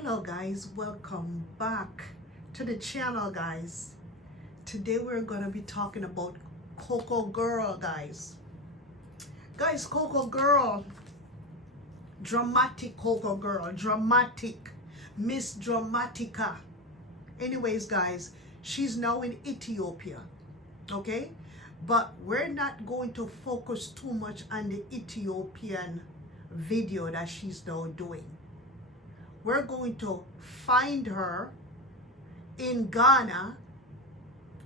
Hello guys, welcome back to the channel guys. Today we're going to be talking about Coco girl guys. Coco girl, dramatic Coco girl, dramatic Miss Dramatica. Anyways guys, she's now in Ethiopia, okay? But we're not going to focus too much on the Ethiopian video that she's now doing. We're going to find her in Ghana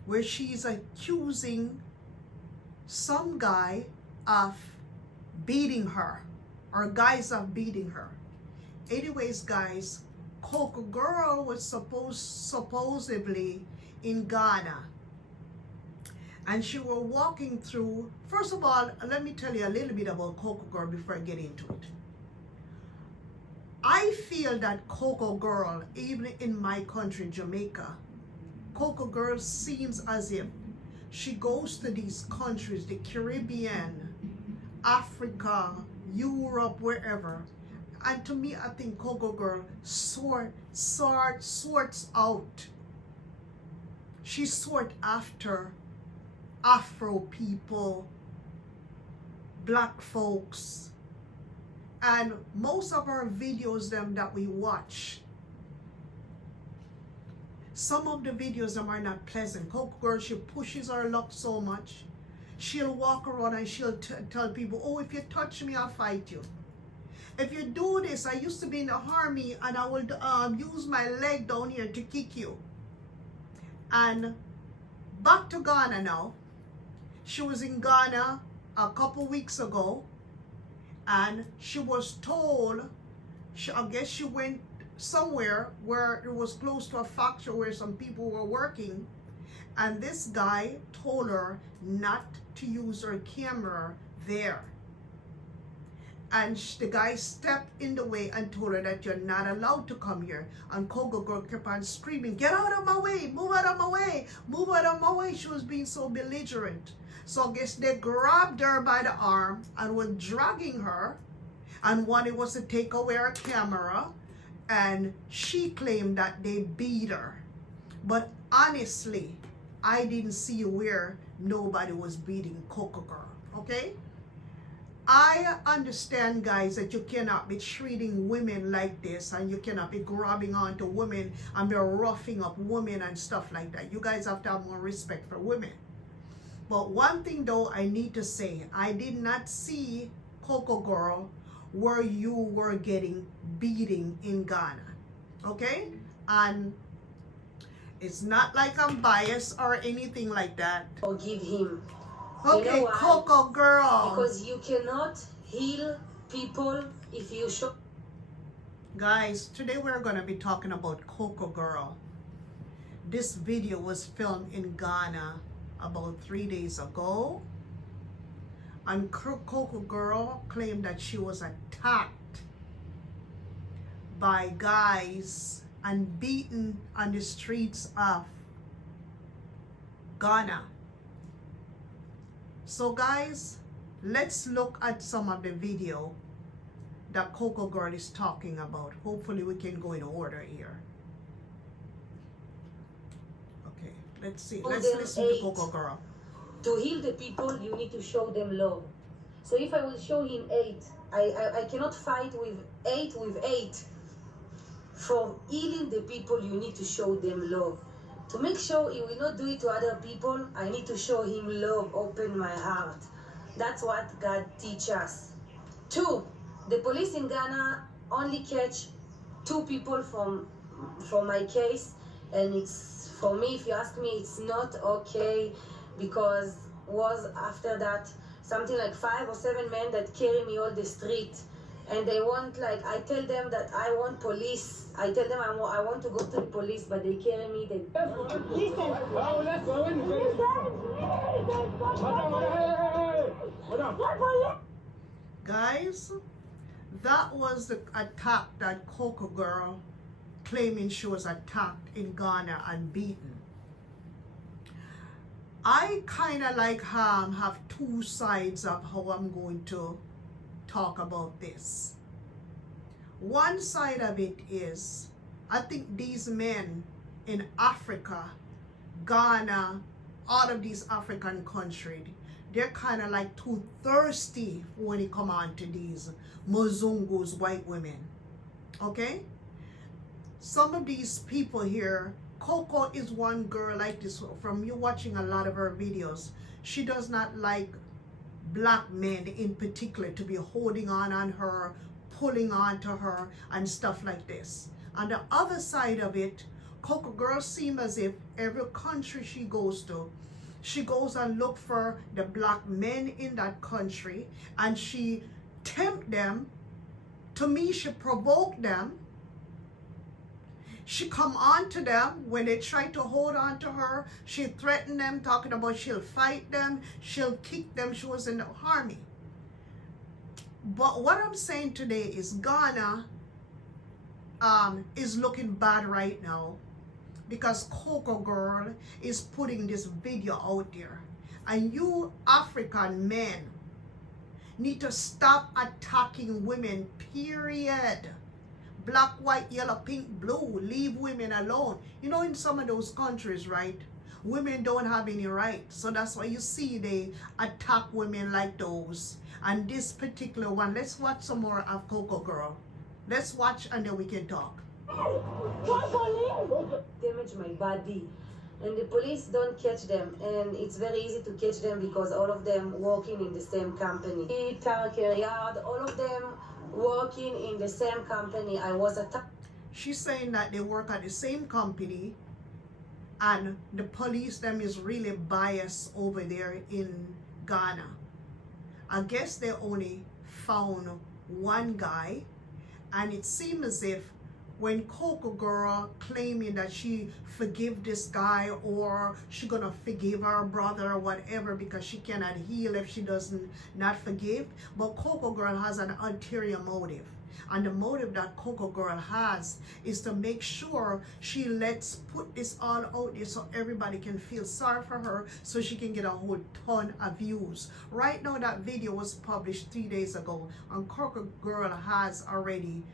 where she's accusing some guy of beating her, or guys of beating her. Anyways guys, Coco girl was supposedly in Ghana, and she were walking through. First of all, let me tell you a little bit about Coco girl before I get into it. I feel that Coco girl, even in my country, Jamaica, Coco girl seems as if she goes to these countries, the Caribbean, Africa, Europe, wherever. And to me, I think Coco girl sorts out. She sorts after Afro people, black folks. And most of our videos that we watch, some of the videos are not pleasant. Coco girl, she pushes her luck so much. She'll walk around and she'll tell people, oh, if you touch me, I'll fight you. If you do this, I used to be in the army and I will use my leg down here to kick you. And back to Ghana now. She was in Ghana a couple weeks ago. And she was told, I guess she went somewhere where it was close to a factory where some people were working, and this guy told her not to use her camera there. And the guy stepped in the way and told her that you're not allowed to come here. And Coco girl kept on screaming, get out of my way, move out of my way, move out of my way. She was being so belligerent. So I guess they grabbed her by the arm and were dragging her. And wanted was to take away her camera. And she claimed that they beat her. But honestly, I didn't see where nobody was beating Coco girl, okay? I understand, guys, that you cannot be treating women like this, and you cannot be grabbing onto women and be roughing up women and stuff like that. You guys have to have more respect for women. But one thing though, I need to say, I did not see Coco girl where you were getting beating in Ghana, okay? And it's not like I'm biased or anything like that. Forgive him. Okay, you know Coco girl. Because you cannot heal people if you show. Guys, today we're going to be talking about Coco girl. This video was filmed in Ghana about 3 days ago. And Coco girl claimed that she was attacked by guys and beaten on the streets of Ghana. So guys, let's look at some of the video that Coco girl is talking about. Hopefully we can go in order here. Okay, let's see. Let's listen to Coco girl. To heal the people, you need to show them love. So if I will show him 8, I cannot fight with 8. For healing the people, you need to show them love. To make sure he will not do it to other people, I need to show him love, open my heart. That's what God teaches us. 2, the police in Ghana only catch 2 people from my case, and it's, for me, if you ask me, it's not okay, because was after that something like 5 or 7 men that carry me all the street, and they want, like, I tell them that I want police. I tell them I want to go to the police, but they carry me. Guys, that was the attack that Coco girl claiming she was attacked in Ghana and beaten. I kind of like have 2 sides of how I'm going to talk about this. One side of it is I think these men in Africa, Ghana, all of these African countries, they're kind of like too thirsty when it come on to these Muzungus, white women. Okay? Some of these people here, Coco is one girl like this, from you watching a lot of her videos, she does not like black men in particular to be holding on her, pulling on to her and stuff like this. On the other side of it, Coco girl seems as if every country she goes to, she goes and look for the black men in that country and she tempt them. To me, she provoke them. She come on to them when they try to hold on to her. She threaten them, talking about she'll fight them, she'll kick them. She was in the army. But what I'm saying today is Ghana is looking bad right now because Coco girl is putting this video out there. And you African men need to stop attacking women, period. Black, white, yellow, pink, blue. Leave women alone. You know, in some of those countries, right, women don't have any rights. So that's why you see they attack women like those. And this particular one, let's watch some more of Coco girl. Let's watch and then we can talk. Damage my body. And the police don't catch them. And it's very easy to catch them because all of them working in the same company. Car care yard, all of them working in the same company. I was attacked. She's saying that they work at the same company and the police them is really biased over there in Ghana. I guess they only found one guy, and it seems as if when Coco girl claiming that she forgive this guy or she gonna forgive her brother or whatever because she cannot heal if she doesn't not forgive, but Coco girl has an ulterior motive. And the motive that Coco girl has is to make sure she lets put this all out there so everybody can feel sorry for her so she can get a whole ton of views. Right now that video was published 3 days ago and Coco girl has already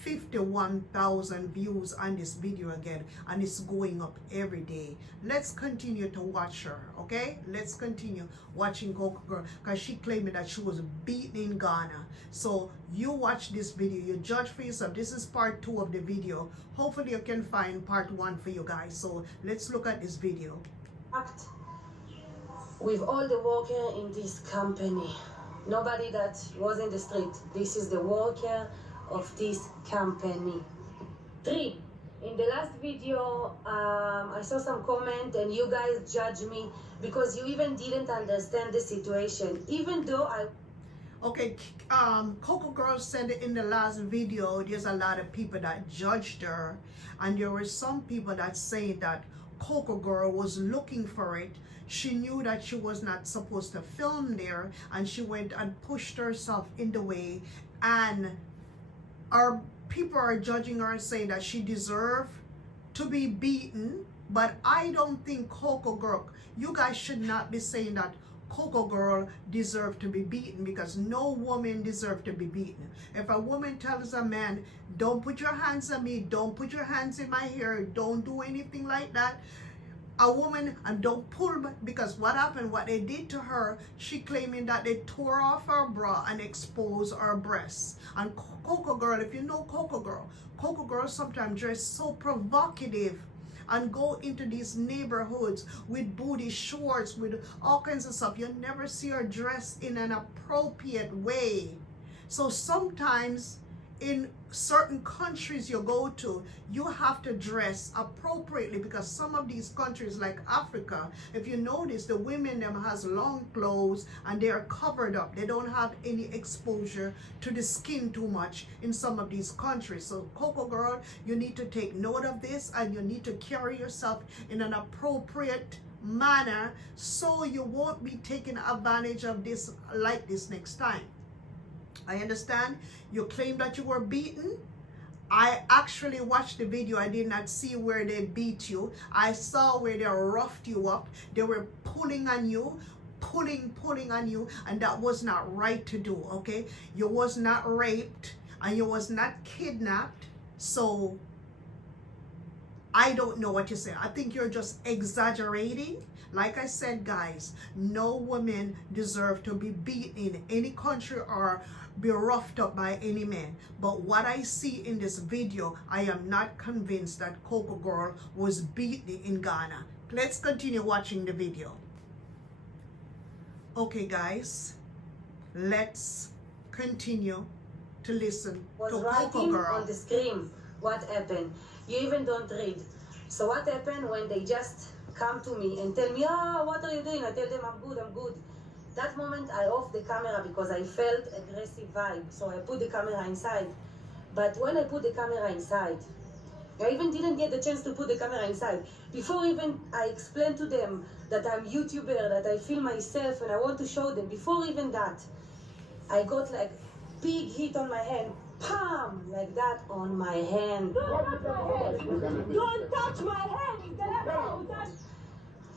51,000 views on this video again, and it's going up every day. Let's continue to watch her, okay? Let's continue watching Coco girl because she claimed that she was beaten in Ghana. So you watch this video, you judge for yourself. This is part 2 of the video. Hopefully you can find part 1 for you guys. So let's look at this video. With all the worker in this company, nobody that was in the street. This is the worker of this company. 3. In the last video, I saw some comment and you guys judge me because you even didn't understand the situation, even though I... Okay, Coco girl said in the last video, there's a lot of people that judged her, and there were some people that say that Coco girl was looking for it. She knew that she was not supposed to film there, and she went and pushed herself in the way, and our people are judging her and saying that she deserved to be beaten. But I don't think Coco girl, you guys should not be saying that Coco girl deserved to be beaten, because no woman deserves to be beaten. If a woman tells a man, don't put your hands on me, don't put your hands in my hair, don't do anything like that, a woman, and don't pull, because what happened, what they did to her, she claiming that they tore off her bra and exposed her breasts. And Coco girl, if you know Coco girl sometimes dress so provocative and go into these neighborhoods with booty shorts, with all kinds of stuff. You never see her dressed in an appropriate way. So sometimes in certain countries you go to, you have to dress appropriately, because some of these countries like Africa, if you notice, the women them has long clothes and they are covered up. They don't have any exposure to the skin too much in some of these countries. So Coco girl, you need to take note of this, and you need to carry yourself in an appropriate manner so you won't be taking advantage of this like this next time. I understand you claim that you were beaten. I actually watched the video. I did not see where they beat you. I saw where they roughed you up. They were pulling on you, pulling on you, and that was not right to do, okay? You was not raped and you was not kidnapped. So I don't know what you say. I think you're just exaggerating. Like I said, guys, no woman deserves to be beaten in any country or be roughed up by any man. But what I see in this video, I am not convinced that Coco girl was beaten in Ghana. Let's continue watching the video. Okay, guys, let's continue to listen Was to Coco writing girl. on the screen what happened. You even don't read. So what happened when they just come to me and tell me, oh, what are you doing? I tell them, I'm good, I'm good. That moment I off the camera because I felt aggressive vibe. So I put the camera inside. But when I put the camera inside, I even didn't get the chance to put the camera inside. Before even I explained to them that I'm YouTuber, that I film myself and I want to show them, before even that, I got like big hit on my hand. Pam! Like that on my hand. Don't touch my hand!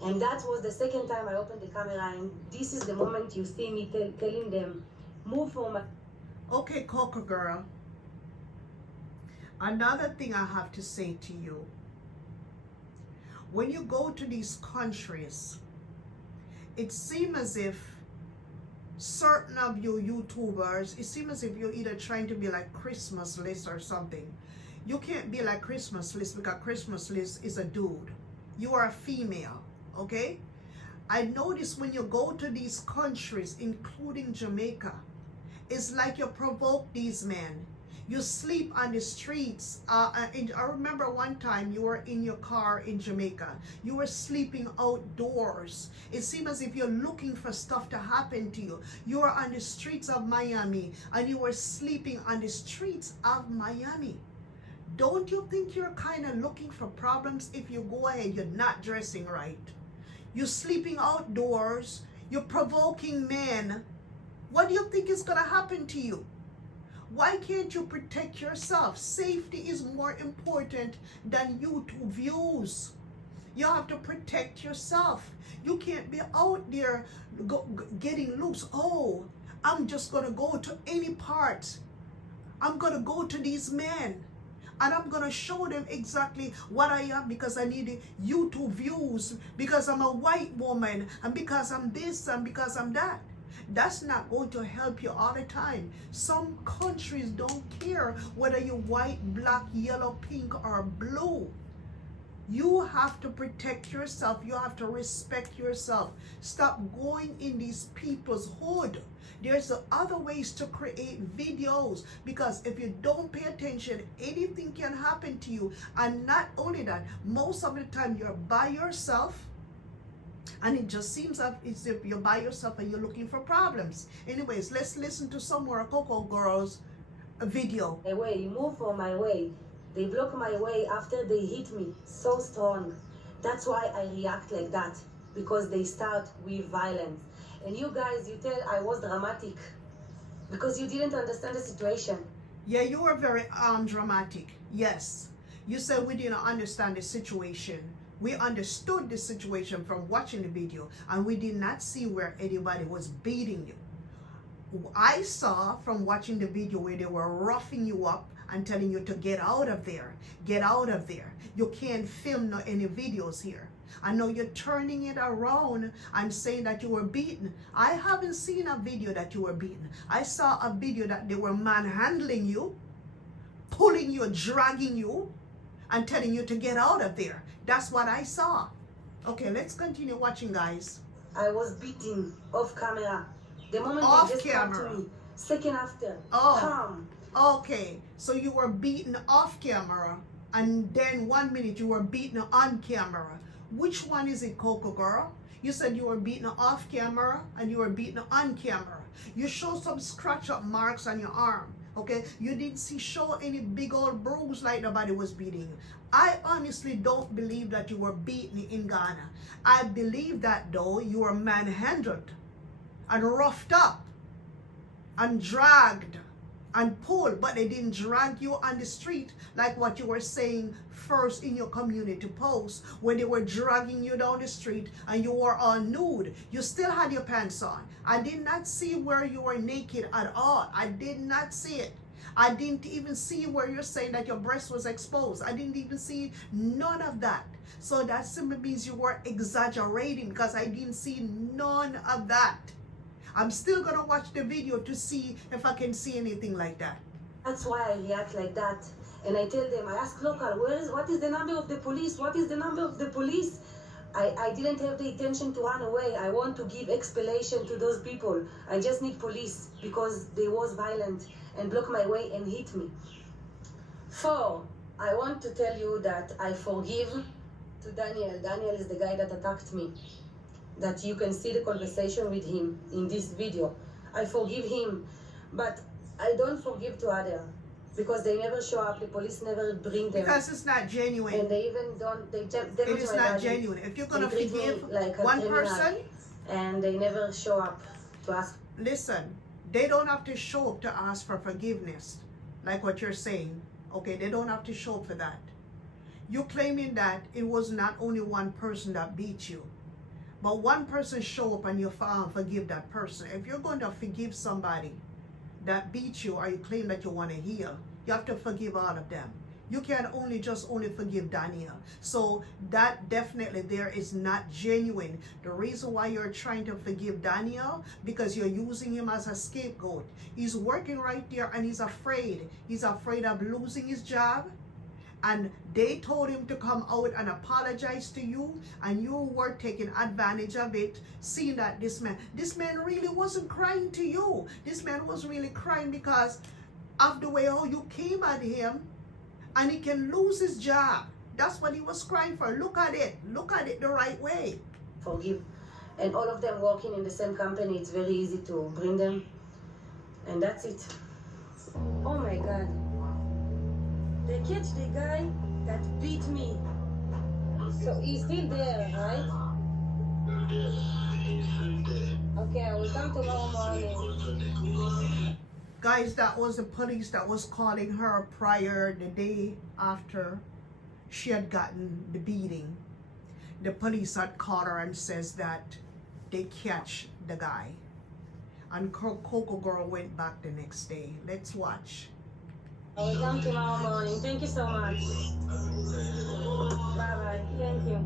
And that was the second time I opened the camera, and this is the moment you see me telling them, move from my... Okay, Coco girl. Another thing I have to say to you. When you go to these countries, it seems as if certain of you YouTubers, it seems as if you're either trying to be like Christmas List or something. You can't be like Christmas List because Christmas List is a dude. You are a female, okay? I notice when you go to these countries, including Jamaica, it's like you provoke these men. You sleep on the streets. I remember one time you were in your car in Jamaica. You were sleeping outdoors. It seems as if you're looking for stuff to happen to you. You were on the streets of Miami and you were sleeping on the streets of Miami. Don't you think you're kind of looking for problems if you go ahead, you're not dressing right? You're sleeping outdoors. You're provoking men. What do you think is going to happen to you? Why can't you protect yourself? Safety is more important than YouTube views. You have to protect yourself. You can't be out there getting loose. Oh, I'm just going to go to any part. I'm going to go to these men. And I'm going to show them exactly what I am because I need YouTube views. Because I'm a white woman. And because I'm this and because I'm that. That's not going to help you all the time. Some countries don't care whether you're white, black, yellow, pink, or blue. You have to protect yourself. You have to respect yourself. Stop going in these people's hood. There's other ways to create videos because if you don't pay attention, anything can happen to you. And not only that, most of the time you're by yourself. And it just seems as if you're by yourself and you're looking for problems. Anyways, let's listen to some more Coco girls video. Away, you move from my way. They block my way after they hit me so strong. That's why I react like that, because they start with violence. And you guys, you tell I was dramatic because you didn't understand the situation. Yeah, you were very dramatic. Yes. You said we didn't understand the situation. We understood the situation from watching the video, and we did not see where anybody was beating you. I saw from watching the video where they were roughing you up and telling you to get out of there. Get out of there. You can't film any videos here. I know you're turning it around and saying that you were beaten. I haven't seen a video that you were beaten. I saw a video that they were manhandling you, pulling you, dragging you, and telling you to get out of there. That's what I saw. Okay, let's continue watching, guys. I was beaten off camera. The moment Off they just camera. come to me, second after, Oh. come. Okay, so you were beaten off camera, and then 1 minute you were beaten on camera. Which one is it, Coco girl? You said you were beaten off camera and you were beaten on camera. You show some scratch up marks on your arm. Okay, you didn't show any big old bruise like nobody was beating you. I honestly don't believe that you were beaten in Ghana. I believe that though you were manhandled and roughed up and dragged and pulled, but they didn't drag you on the street like what you were saying first in your community post, when they were dragging you down the street and you were all nude. You still had your pants on. I did not see where you were naked at all. I did not see it. I didn't even see where you're saying that your breast was exposed. I didn't even see none of that. So that simply means you were exaggerating, because I didn't see none of that. I'm still gonna watch the video to see if I can see anything like that. That's why I react like that. And I tell them, I ask local, what is the number of the police? What is the number of the police? I didn't have the intention to run away. I want to give explanation to those people. I just need police because they was violent and blocked my way and hit me. 4, I want to tell you that I forgive to Daniel. Daniel is the guy that attacked me. That you can see the conversation with him in this video. I forgive him, but I don't forgive to others because they never show up. The police never bring them. Because it's not genuine. And they even don't. They it is not genuine. If you're gonna forgive like one person, and they never show up to ask. Listen, they don't have to show up to ask for forgiveness, like what you're saying. Okay, they don't have to show up for that. You're claiming that it was not only one person that beat you, but one person show up and you forgive that person. If you're going to forgive somebody that beat you, or you claim that you want to heal, you have to forgive all of them. You can't only forgive Daniel. So that definitely there is not genuine. The reason why you're trying to forgive Daniel, because you're using him as a scapegoat. He's working right there and he's afraid. He's afraid of losing his job. And they told him to come out and apologize to you, and you were taking advantage of it, seeing that this man really wasn't crying to you. This man was really crying because of the way how you came at him, and he can lose his job. That's what he was crying for. Look at it the right way. Forgive. And all of them working in the same company, it's very easy to bring them. And that's it. Oh my God. They catch the guy that beat me. So he's still there, right? Yes, he's still there. Okay, I will come tomorrow morning. Guys, that was the police that was calling her prior, the day after she had gotten the beating. The police had called her and says that they catch the guy. And Coco girl went back the next day. Let's watch. I will come tomorrow morning. Thank you so much. Bye-bye. Thank you.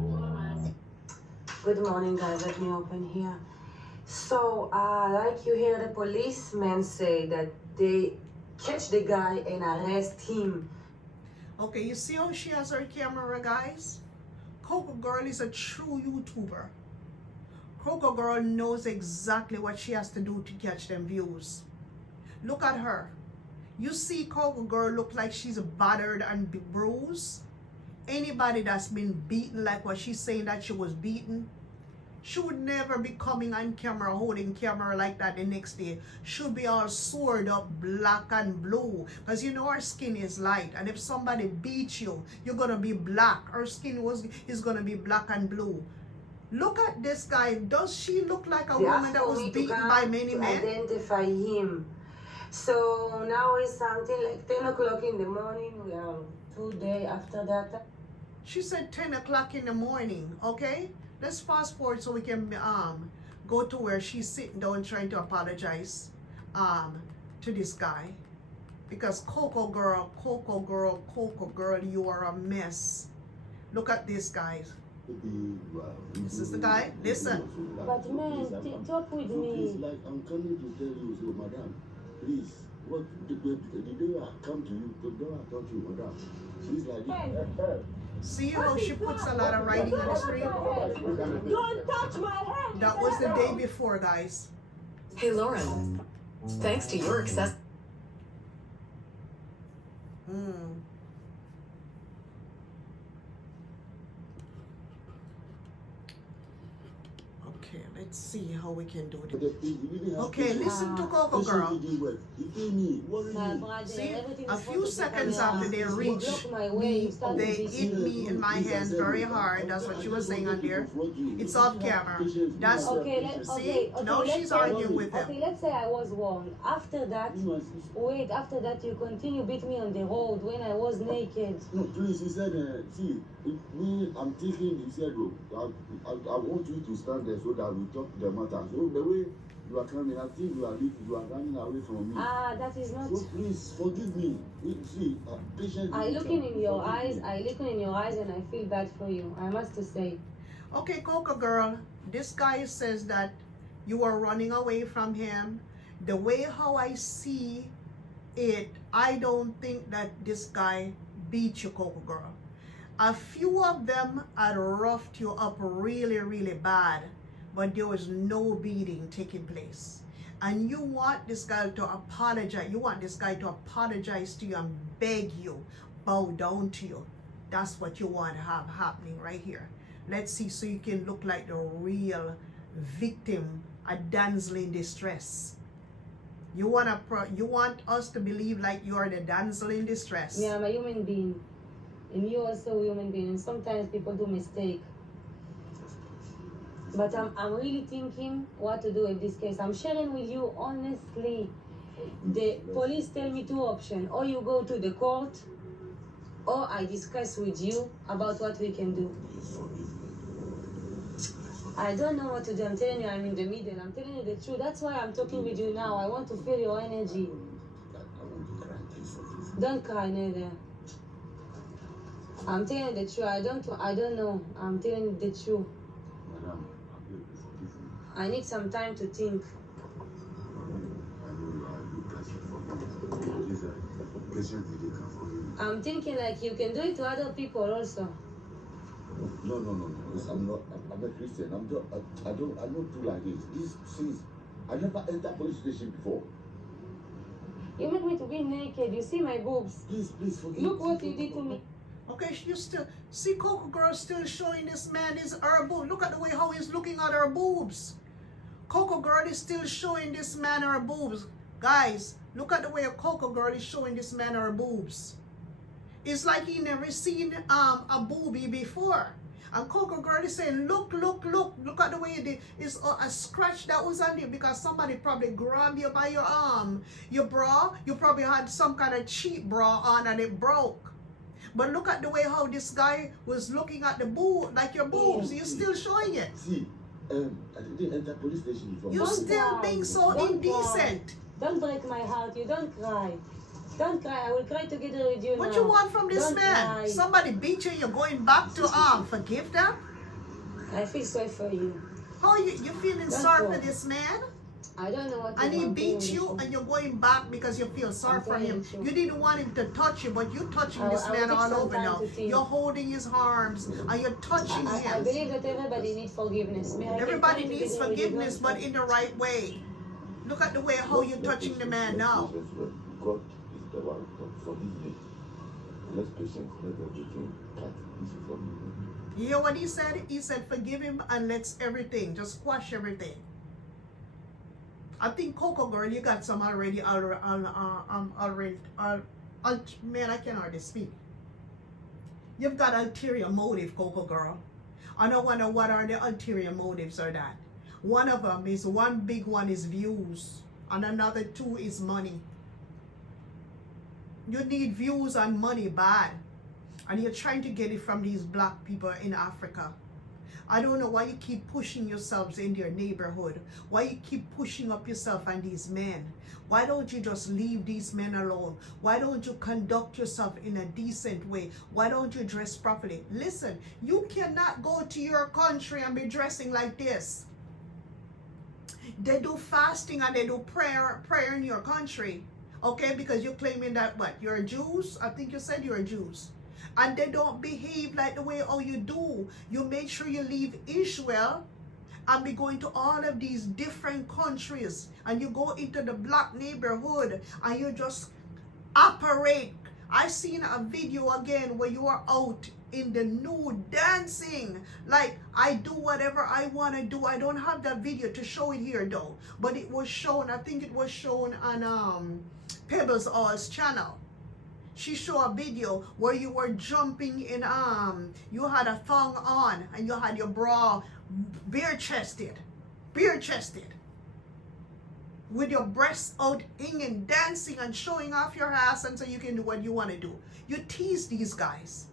Good morning, guys. Let me open here. So, like you hear the policemen say that they catch the guy and arrest him. Okay, you see how she has her camera, guys? Coco girl is a true YouTuber. Coco girl knows exactly what she has to do to catch them views. Look at her. You see Coco girl look like she's battered and bruised. Anybody that's been beaten like what she's saying that she was beaten, she would never be coming on camera, holding camera like that the next day. She'll be all sword up, black and blue. Because you know her skin is light. And if somebody beats you, you're going to be black. Her skin is going to be black and blue. Look at this guy. Does she look like a woman that was beaten by many men? Identify him. So now it's something like 10 o'clock in the morning. We are 2 days after that. She said 10 o'clock in the morning, okay? Let's fast forward so we can go to where she's sitting down trying to apologize to this guy. Because Coco girl, you are a mess. Look at this, guys. This is the guy. Listen. But man, talk with me. Like I'm coming to tell you, so madam, please, what the day I come to you, the day I come to you, madam. She's like, see how she puts a lot of writing on the screen? Don't touch my hand. That was the day before, guys. Hey Lauren, thanks to your access. Okay, let's see how we can do this. Okay, listen to Coco girl. See, a few seconds after they reach me, they hit me in my hands very hard. That's what she was saying on there. It's off camera. That's see. Now she's arguing with him. Okay, let's say I was wrong. After that, after that you continue beat me on the road when I was naked. No, please, he said, see, me, I'm thinking, he said, I want you to stand there so that we talk the matter. So the way You are coming. I think you are running away from me. That is not. So please forgive me. See, patience. I looking in your eyes. I looking in your eyes, and I feel bad for you. I must to say. Okay, Coco girl, this guy says that you are running away from him. The way how I see it, I don't think that this guy beat you, Coco girl. A few of them had roughed you up really, really bad, but there was no beating taking place. And you want this guy to apologize. You want this guy to apologize to you and beg you, bow down to you. That's what you want to have happening right here. Let's see, so you can look like the real victim, a damsel in distress. You want us to believe like you are the damsel in distress. Yeah, I'm a human being. And you also a human being. And sometimes people do mistake. But I'm really thinking what to do in this case. I'm sharing with you honestly. The police tell me two options. Or you go to the court, or I discuss with you about what we can do. I don't know what to do. I'm telling you, I'm in the middle. I'm telling you the truth. That's why I'm talking with you now. I want to feel your energy. Don't cry, neither. I'm telling you the truth. I don't know. I'm telling you the truth. I need some time to think. I'm thinking like you can do it to other people also. No. I'm a Christian. I don't do like this. I never entered police station before. You make me to be naked. You see my boobs. Please forgive me. Look what you did to me. Okay, you still see Coco girl still showing this man her boobs. Look at the way how he's looking at her boobs. Coco girl is still showing this man her boobs. Guys, look at the way a Coco girl is showing this man her boobs. It's like he never seen a boobie before. And Coco girl is saying, look at the way it is. It's a scratch that was on you because somebody probably grabbed you by your bra. You probably had some kind of cheap bra on and it broke. But look at the way how this guy was looking at the boob, like your boobs. You're still showing it. See, I didn't enter police station before. You're still being so indecent. Don't break my heart. You don't cry. Don't cry. I will cry together with you What now. you want from this Don't man? cry. Somebody beat you, you're going back to forgive them? I feel sorry for you. How you feeling Don't sorry go. for this man? I don't know what And he want beat to you do. and you're going back because you feel sorry for telling him. you. You didn't want him to touch you, but you're touching I this will man take all some over time now. to think. You're holding his arms and you're touching I him. believe that everybody needs forgiveness. May I Everybody get needs together with you, forgiveness, don't but in the right way. Look at the way how you're touching the man now. God is the one that forgive me. Let's patience, let everything cut easy for me. You hear what he said? He said, forgive him and let's everything, just squash everything. I think Coco girl, you got some already, man, I can hardly speak. You've got ulterior motive, Coco girl. I don't wonder what are the ulterior motives or that. One of them is, one big one is views, and another two is money. You need views and money bad. And you're trying to get it from these black people in Africa. I don't know why you keep pushing yourselves in your neighborhood. Why you keep pushing up yourself and these men. Why don't you just leave these men alone? Why don't you conduct yourself in a decent way? Why don't you dress properly? Listen, you cannot go to your country and be dressing like this. They do fasting and they do prayer in your country. Okay, because you're claiming that what? You're Jews? I think you said you're Jews. And they don't behave like the way how you do. You make sure you leave Israel and be going to all of these different countries. And you go into the black neighborhood and you just operate. I seen a video again where you are out in the nude dancing. Like, I do whatever I want to do. I don't have that video to show it here though. But it was shown, I think it was shown on Pebbles All's channel. She showed a video where you were jumping in, you had a thong on and you had your bra bare-chested, with your breasts out hanging, dancing and showing off your ass, and so you can do what you want to do. You tease these guys.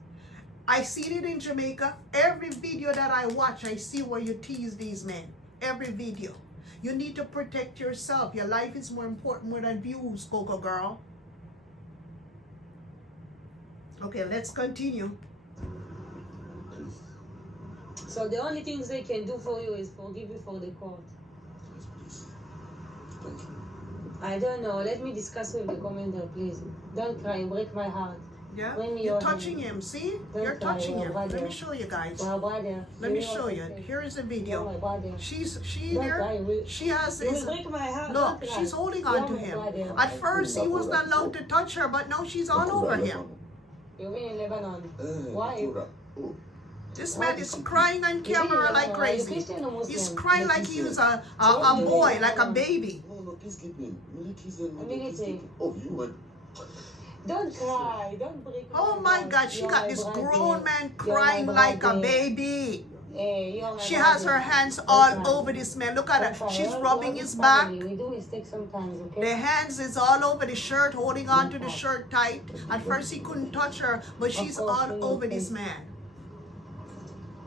I see it in Jamaica. Every video that I watch, I see where you tease these men. Every video. You need to protect yourself. Your life is more important more than views, Coco girl. Okay, let's continue. So the only things they can do for you is forgive you for the court. Yes, please. Thank you. I don't know. Let me discuss with the commander, please. Don't cry. Break my heart. Yeah, Bring me you're your touching hand. him. See, Don't you're cry, touching you're him. brother. Let me show you guys. My brother. Let me know show what I you. say. Here is a You're video. my brother. She Don't there. cry. She has You will his. break my heart. Look, Don't cry. she's holding You're on to my him. brother. At first, he was not allowed to touch her, but now she's all over him. You've been in Lebanon. Why? Oh, This man is crying on camera like crazy. Christian or Muslim? He's crying like he was a boy, like a baby. no, peacekeeping. Militaries and Military. peacekeeping. Oh, you went. Don't cry. Don't break Oh my heart. God, she You're got my this brother. grown man You're my crying like a brother. baby. Hey, you're my She brother. has her hands Don't all cry. over this man. Look at Don't her. cry. She's We're rubbing this his back. family. We do mistakes sometimes, okay? The hands is all over the shirt, holding on to the shirt tight. At first he couldn't touch her, but she's all over this man.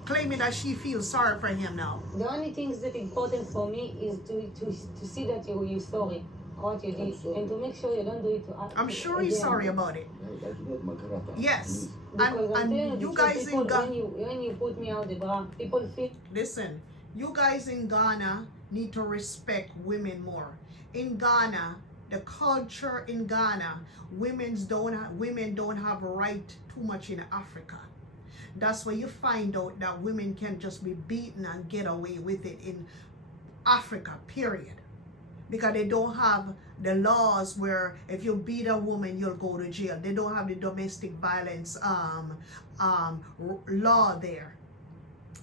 Claiming that she feels sorry for him now. The only things that important for me is to see that you're sorry what you did and to make sure you don't do it to us. I'm sure he's sorry about it. That's not my character. Yes. Because I'm telling And you the truth, guys people, in Ghana, when you put me out the bra, people feel listen, you guys in Ghana need to respect women more. In Ghana, the culture in Ghana, women don't have a right too much in Africa. That's where you find out that women can just be beaten and get away with it in Africa, period. Because they don't have the laws where if you beat a woman, you'll go to jail. They don't have the domestic violence law there.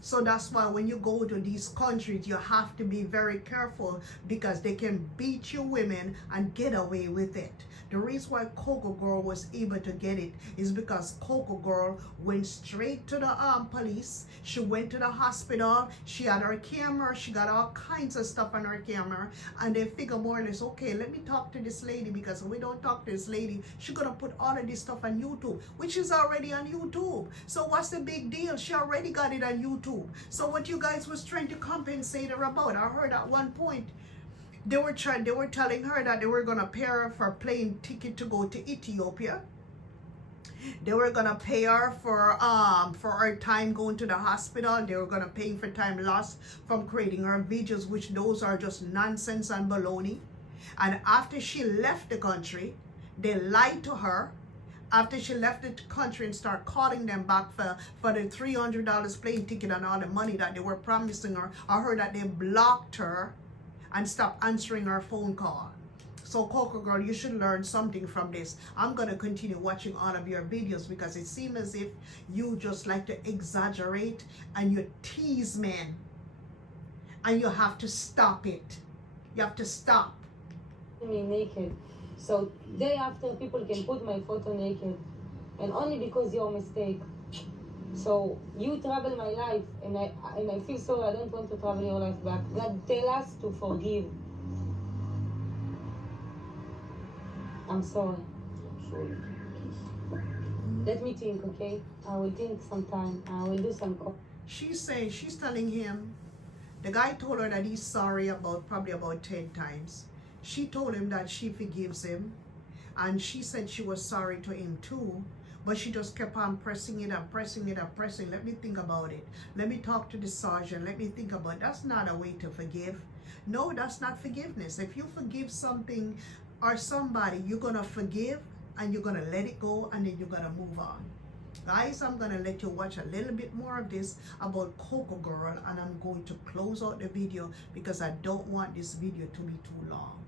So that's why when you go to these countries, you have to be very careful because they can beat you women and get away with it. The reason why Coco Girl was able to get it is because Coco Girl went straight to the police. She went to the hospital. She had her camera. She got all kinds of stuff on her camera. And they figure more or less, okay, let me talk to this lady because if we don't talk to this lady, she's going to put all of this stuff on YouTube, which is already on YouTube. So what's the big deal? She already got it on YouTube. So what you guys was trying to compensate her about, I heard at one point, they were telling her that they were gonna pay her for a plane ticket to go to Ethiopia. They were gonna pay her for her time going to the hospital. They were gonna pay for time lost from creating her videos, which those are just nonsense and baloney. And after she left the country, they lied to her. After she left the country and start calling them back for the $300 plane ticket and all the money that they were promising her, I heard that they blocked her and stopped answering her phone call. So Coco Girl, you should learn something from this. I'm going to continue watching all of your videos because it seems as if you just like to exaggerate and you tease men. And you have to stop it. You have to stop. me naked. So day after, people can put my photo naked. And only because your mistake. So you travel my life, and I feel sorry. I don't want to travel your life back. God tell us to forgive. I'm sorry. I'm sorry. Please. Let me think, okay? I will think sometime. I will do some. She's telling him, the guy told her that he's sorry probably about 10 times. She told him that she forgives him, and she said she was sorry to him too. But she just kept on pressing it and pressing it and pressing. Let me think about it. Let me talk to the sergeant. Let me think about it. That's not a way to forgive. No, that's not forgiveness. If you forgive something or somebody, you're going to forgive and you're going to let it go and then you're going to move on. Guys, I'm going to let you watch a little bit more of this about Coco Girl, and I'm going to close out the video because I don't want this video to be too long.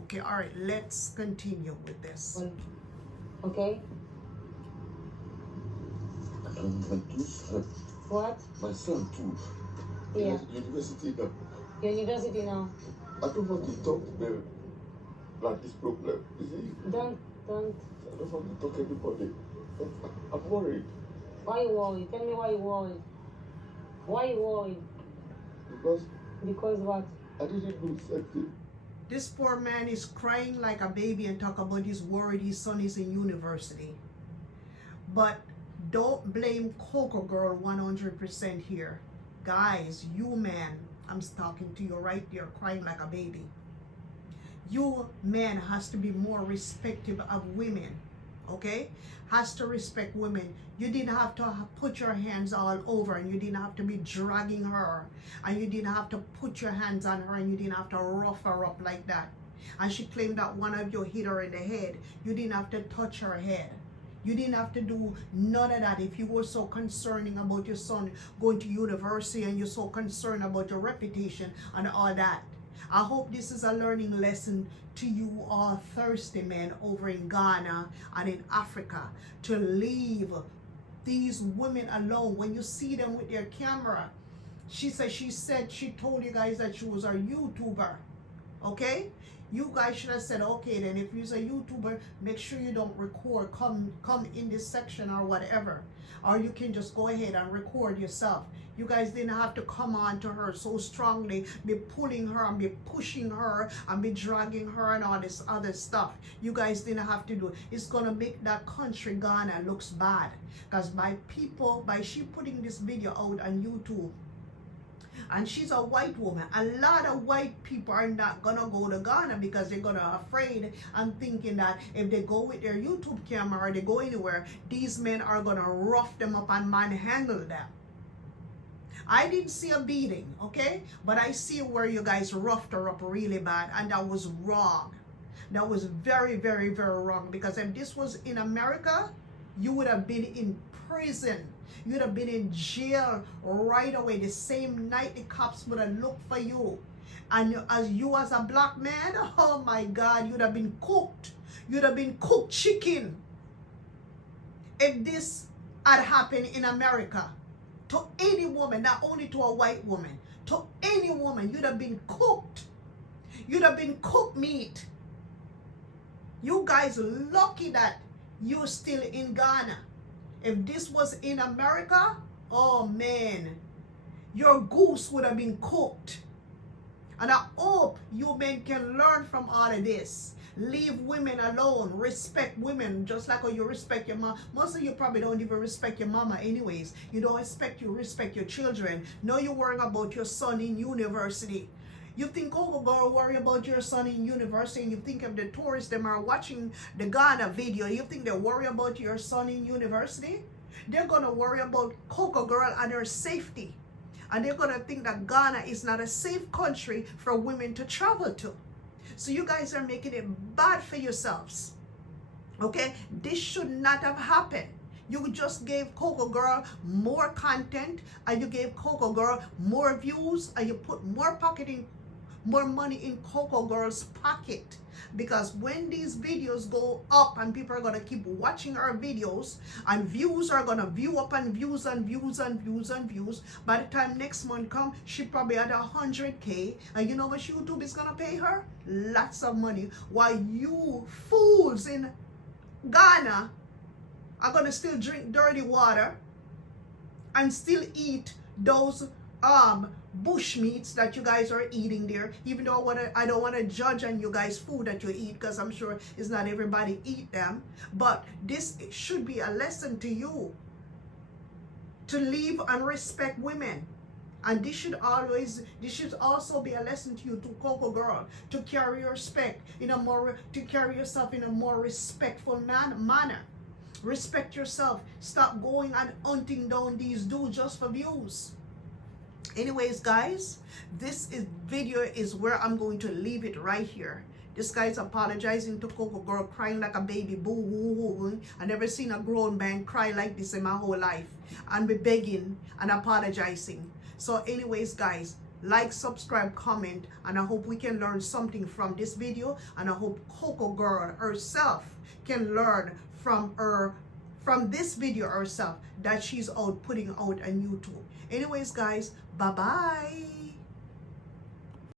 Okay, all right, let's continue with this. Okay? And my two sons. What? My son too. Yeah. University now. University now. I don't want to talk to them like this problem. You see? Don't. I don't want to talk to anybody. I'm worried. Why you worried? Tell me why you worried. Why you worried? Because what? I didn't do something. This poor man is crying like a baby and talk about he's worried his son is in university. But don't blame Coco Girl 100% here. Guys, you man, I'm talking to you right there, crying like a baby. You man has to be more respectful of women, okay? Has to respect women. You didn't have to put your hands all over, and you didn't have to be dragging her, and you didn't have to put your hands on her, and you didn't have to rough her up like that. And she claimed that one of you hit her in the head. You didn't have to touch her head. You didn't have to do none of that. If you were so concerning about your son going to university, and you're so concerned about your reputation and all that. I hope this is a learning lesson to you all thirsty men over in Ghana and in Africa, to leave these women alone. When you see them with their camera, she told you guys that she was a YouTuber, okay? You guys should have said, okay, then if you're a YouTuber, make sure you don't record, come in this section or whatever. Or you can just go ahead and record yourself. You guys didn't have to come on to her so strongly, be pulling her and be pushing her and be dragging her and all this other stuff. You guys didn't have to do it. It's going to make that country, Ghana, looks bad. Because by she putting this video out on YouTube, and she's a white woman, a lot of white people are not gonna go to Ghana because they're gonna afraid and thinking that if they go with their YouTube camera or they go anywhere, these men are gonna rough them up and manhandle them. I didn't see a beating, okay? But I see where you guys roughed her up really bad, and that was wrong. That was very, very, very wrong, because if this was in America, you would have been in prison. You'd have been in jail right away. The same night the cops would have looked for you. And as a black man, oh my God, you'd have been cooked. You'd have been cooked chicken. If this had happened in America, to any woman, not only to a white woman, to any woman, you'd have been cooked. You'd have been cooked meat. You guys lucky that you're still in Ghana. If this was in America, oh man, your goose would have been cooked. And I hope you men can learn from all of this. Leave women alone. Respect women just like how you respect your mom. Most of you probably don't even respect your mama anyways. You don't respect your children. Now you're worrying about your son in university. You think Coco girl worry about your son in university, and you think if the tourists them are watching the Ghana video, you think they worry about your son in university? They're gonna worry about Coco girl and her safety. And they're gonna think that Ghana is not a safe country for women to travel to. So you guys are making it bad for yourselves. Okay? This should not have happened. You just gave Coco girl more content, and you gave Coco girl more views, and you put more money in Coco girl's pocket. Because when these videos go up and people are going to keep watching our videos, and views are going to view up and views and views and views and views, by the time next month come, she probably had 100K, and you know what YouTube is going to pay her? Lots of money. While you fools in Ghana are going to still drink dirty water and still eat those bush meats that you guys are eating there. Even though I don't want to judge on you guys food that you eat, because I'm sure it's not everybody eat them, but this should be a lesson to you to live and respect women. And this should also be a lesson to you, to Coco girl, to carry your respect to carry yourself in a more respectful manner. Respect yourself. Stop going and hunting down these dudes just for views. Anyways, guys, this video is where I'm going to leave it right here. This guy's apologizing to Coco girl, crying like a baby. Boo hoo hoo. I never seen a grown man cry like this in my whole life, and be begging and apologizing. So anyways, guys, like, subscribe, comment, and I hope we can learn something from this video, and I hope Coco girl herself can learn from this video herself that she's out putting out on YouTube. Anyways, guys, bye-bye.